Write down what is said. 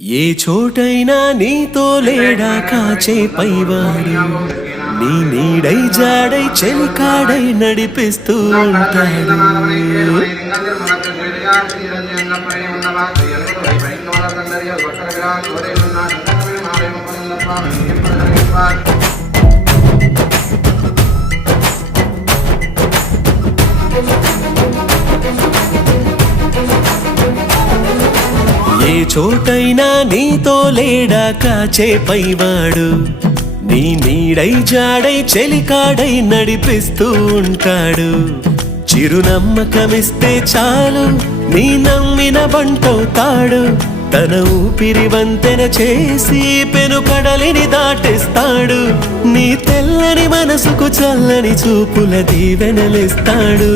ఏ చోటైనా నీతో లేడా కాచే పైవాడు నీ నీడై జాడై చెలికాడై నడిపిస్తూ ఉంటాడు. ఏ చోటైనా నీతో లేడా కాచే పైవాడు నీ నీడై జాడై చెలికాడై నడిపిస్తూ ఉంటాడు. చిరునమ్మకమిస్తే చాలు నీ నమ్మిన బంటవుతాడు. తన ఊపిరి వంతెన చేసి పెను కడలిని దాటిస్తాడు. నీ తెల్లని మనసుకు చల్లని చూపుల దీవెనలిస్తాడు.